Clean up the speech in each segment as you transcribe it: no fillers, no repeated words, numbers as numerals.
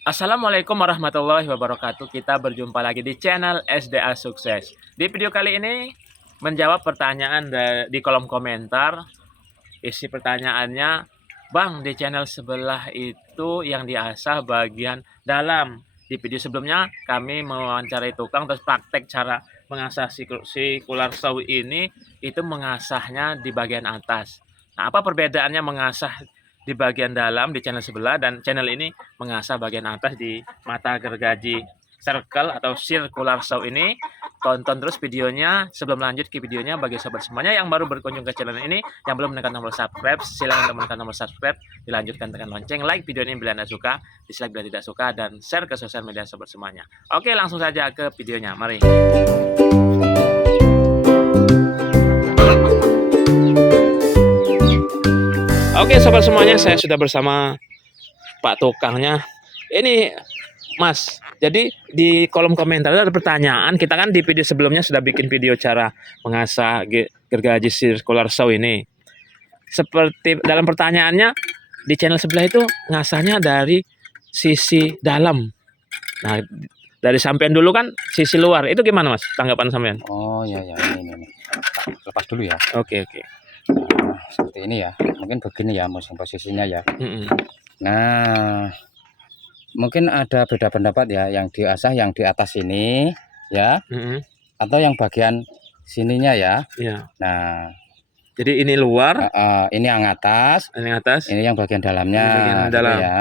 Assalamualaikum warahmatullahi wabarakatuh. Kita berjumpa lagi di channel SDA Sukses. Di video kali ini menjawab pertanyaan di kolom komentar. Isi pertanyaannya, Bang, di channel sebelah itu yang diasah bagian dalam. Di video sebelumnya kami mewawancarai tukang terus praktek cara mengasah si ular sawi ini itu mengasahnya di bagian atas. Nah, apa perbedaannya mengasah di bagian dalam di channel sebelah dan channel ini mengasah bagian atas di mata gergaji circle atau circular saw ini? Tonton terus videonya. Sebelum lanjut ke videonya, bagi sobat semuanya yang baru berkunjung ke channel ini, yang belum menekan tombol subscribe, silahkan menekan tombol subscribe, dilanjutkan tekan lonceng, like video ini bila Anda suka, dislike bila tidak suka, dan share ke sosial media sobat semuanya. Oke, langsung saja ke videonya, mari. Oke sobat semuanya, saya sudah bersama Pak tukangnya. Ini Mas, jadi di kolom komentar ada pertanyaan. Kita kan di video sebelumnya sudah bikin video cara mengasah gergaji circular saw ini. Seperti dalam pertanyaannya, di channel sebelah itu ngasahnya dari sisi dalam. Nah, dari sampean dulu kan sisi luar. Itu gimana Mas tanggapan sampean? Oh ya ya, ini. Lepas dulu ya. Oke. Nah, seperti ini ya. Mungkin begini ya posisinya ya. Nah, mungkin ada beda pendapat ya, yang diasah yang di atas ini ya, atau yang bagian sininya ya. Iya. Nah, jadi ini luar, ini yang atas, ini yang bagian dalamnya, bagian dalam. Gitu ya.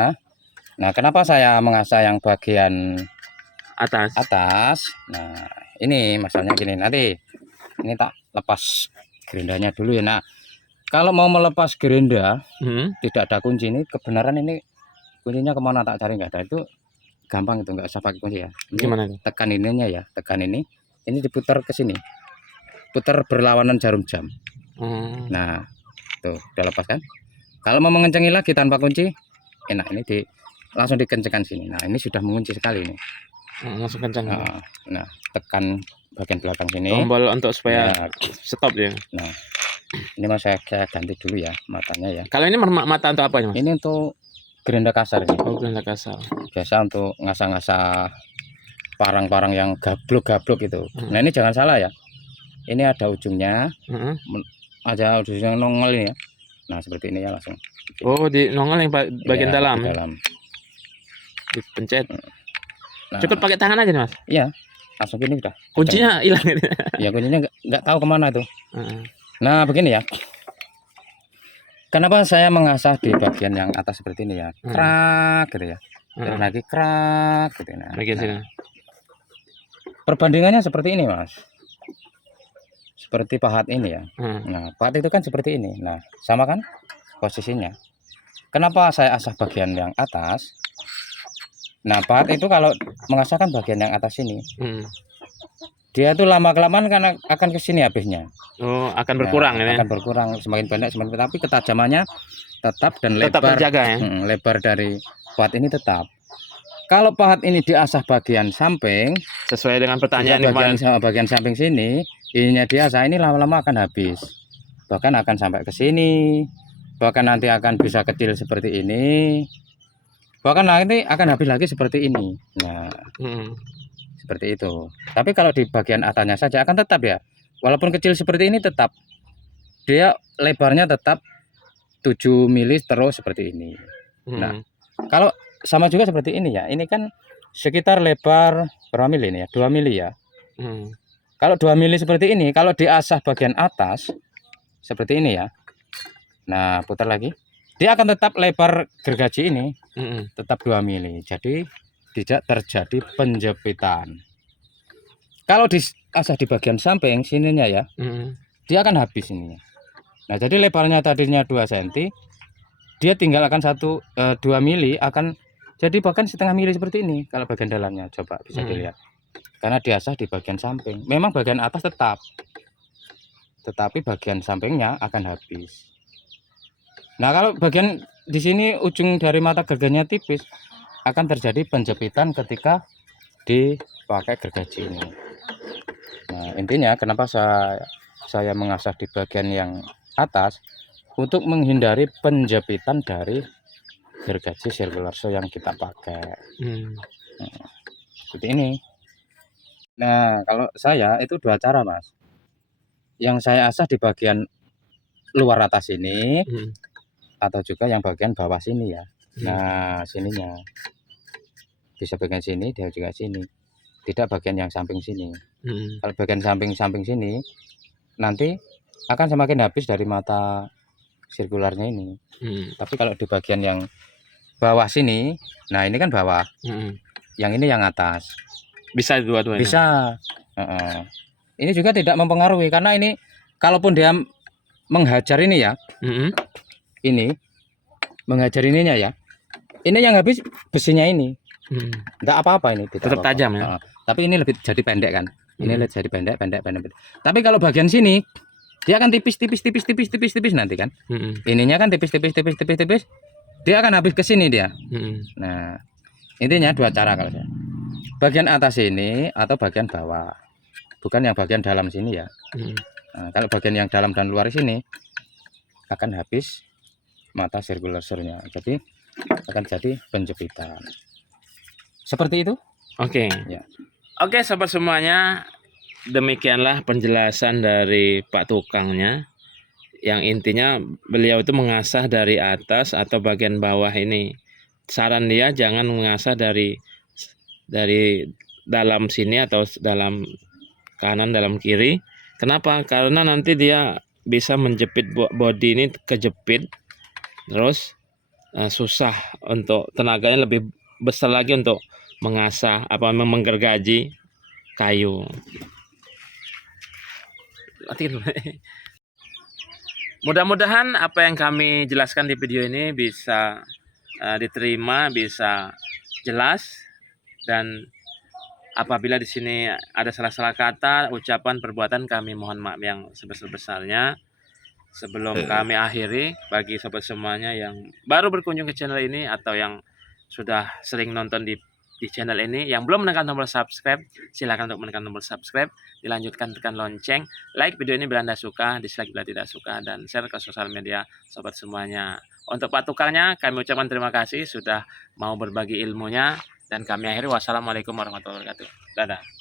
Nah, kenapa saya mengasah yang bagian atas? Nah, ini masalahnya gini, nanti ini tak lepas gerendanya dulu ya. Nah, kalau mau melepas gerenda tidak ada kunci, ini kebenaran ini kuncinya kemana tak cari nggak ada, itu gampang, itu nggak usah pakai kunci ya. Ini gimana itu? Tekan ininya ya, tekan ini diputar ke sini, putar berlawanan jarum jam. Nah, tuh udah lepas kan. Kalau mau mengencengi lagi tanpa kunci, enak, ini langsung dikencengkan sini. Nah, ini sudah mengunci sekali ini. Langsung kencang. Nah, tekan bagian belakang sini. Tombol untuk supaya stop ya. Nah, ini mas saya ganti dulu ya matanya ya. Kalau ini mata untuk apa ya Mas? Ini untuk gerenda kasar ini. Oh, gerenda kasar. Biasa untuk ngasah-ngasah parang-parang yang gablok-gablok itu. Nah, ini jangan salah ya. Ini ada ujungnya. Ada ujungnya nongol ini ya. Nah, seperti ini ya langsung. Oh, di nongol yang bagian ya, dalam. Di dalam. Dipencet. Nah, cukup pakai tangan aja Mas. Iya, langsung gini udah. Kuncinya hilang. Ya, kuncinya nggak tahu kemana tuh. Nah, begini ya. Kenapa saya mengasah di bagian yang atas seperti ini ya? Krak gitu ya. Terus lagi krak gitu. Nah, perbandingannya seperti ini Mas. Seperti pahat ini ya. Nah, pahat itu kan seperti ini. Nah, sama kan posisinya. Kenapa saya asah bagian yang atas? Nah, pahat itu kalau mengasahkan bagian yang atas ini, dia tuh lama-kelamaan kan akan ke sini habisnya. Oh, akan berkurang ya. Akan berkurang, semakin pendek semakin, tapi ketajamannya tetap dan tetap lebar terjaga ya. Lebar dari pahat ini tetap. Kalau pahat ini diasah bagian samping, sesuai dengan pertanyaan bagian samping sini, ininya diasah, ini lama-lama akan habis. Bahkan akan sampai ke sini. Bahkan nanti akan bisa kecil seperti ini. Bahkan nanti akan habis lagi seperti ini. Nah, seperti itu. Tapi kalau di bagian atasnya saja akan tetap ya. Walaupun kecil seperti ini, tetap dia lebarnya tetap 7 mili terus seperti ini. Nah, kalau sama juga seperti ini ya. Ini kan sekitar lebar berapa mili ini ya? 2 mili ya. Kalau 2 mili seperti ini, kalau diasah bagian atas seperti ini ya. Nah, putar lagi. Dia akan tetap lebar gergaji ini tetap 2 mili. Jadi tidak terjadi penjepitan. Kalau diasah di bagian samping sininya ya, dia akan habis ini. Nah, jadi lebarnya tadinya 2 cm, dia tinggal akan 2 mili, akan jadi bahkan setengah mili seperti ini. Kalau bagian dalamnya coba bisa dilihat. Karena diasah di bagian samping. Memang bagian atas tetap, tetapi bagian sampingnya akan habis. Nah, kalau bagian di sini ujung dari mata gergajinya tipis, akan terjadi penjepitan ketika dipakai gergaji ini. Nah, intinya kenapa saya mengasah di bagian yang atas, untuk menghindari penjepitan dari gergaji circular saw yang kita pakai. Hmm. Seperti ini. Nah, kalau saya itu 2 cara, Mas. Yang saya asah di bagian luar atas ini Hmm. atau juga yang bagian bawah sini ya. Hmm. Nah, sininya. Bisa bagian sini, dia juga sini. Tidak bagian yang samping sini. Hmm. Kalau bagian samping-samping sini nanti akan semakin habis dari mata sirkularnya ini. Hmm. Tapi kalau di bagian yang bawah sini, nah ini kan bawah. Hmm. Yang ini yang atas. Bisa dua-duanya. Bisa. Ini juga tidak mempengaruhi karena ini kalaupun dia menghajar ini ya, Hmm. ini menghajar ininya ya. Ini yang habis besinya ini. Hmm. Enggak apa-apa ini, tidak Tetap apa-apa. tajam ya. Tapi ini lebih jadi pendek kan. Ini Hmm. jadi pendek. Tapi kalau bagian sini dia akan tipis nanti kan. Hmm. Ininya kan tipis. Dia akan habis ke sini dia. Hmm. Nah, intinya 2 cara kalau saya. Bagian atas ini atau bagian bawah. Bukan yang bagian dalam sini ya. Hmm. Nah, kalau bagian yang dalam dan luar sini akan habis mata circular saw-nya. Jadi akan jadi penjepitan. Seperti itu. Oke. Ya. Oke, sobat semuanya, demikianlah penjelasan dari Pak Tukangnya. Yang intinya beliau itu mengasah dari atas atau bagian bawah ini. Saran dia jangan mengasah dari dalam sini atau dalam kanan, dalam kiri. Kenapa? Karena nanti dia bisa menjepit bodi ini kejepit, terus susah untuk tenaganya lebih besar lagi untuk mengasah apa menggergaji kayu. Mudah-mudahan apa yang kami jelaskan di video ini bisa diterima, bisa jelas, dan apabila di sini ada salah-salah kata, ucapan, perbuatan, kami mohon maaf yang sebesar-besarnya. Sebelum kami akhiri, bagi sobat semuanya yang baru berkunjung ke channel ini atau yang sudah sering nonton di channel ini, yang belum menekan tombol subscribe, silakan untuk menekan tombol subscribe, dilanjutkan tekan lonceng, like video ini bila Anda suka, dislike bila tidak suka, dan share ke sosial media sobat semuanya. Untuk Pak Tukangnya, kami ucapkan terima kasih sudah mau berbagi ilmunya, dan kami akhiri. Wassalamualaikum warahmatullahi wabarakatuh. Dadah.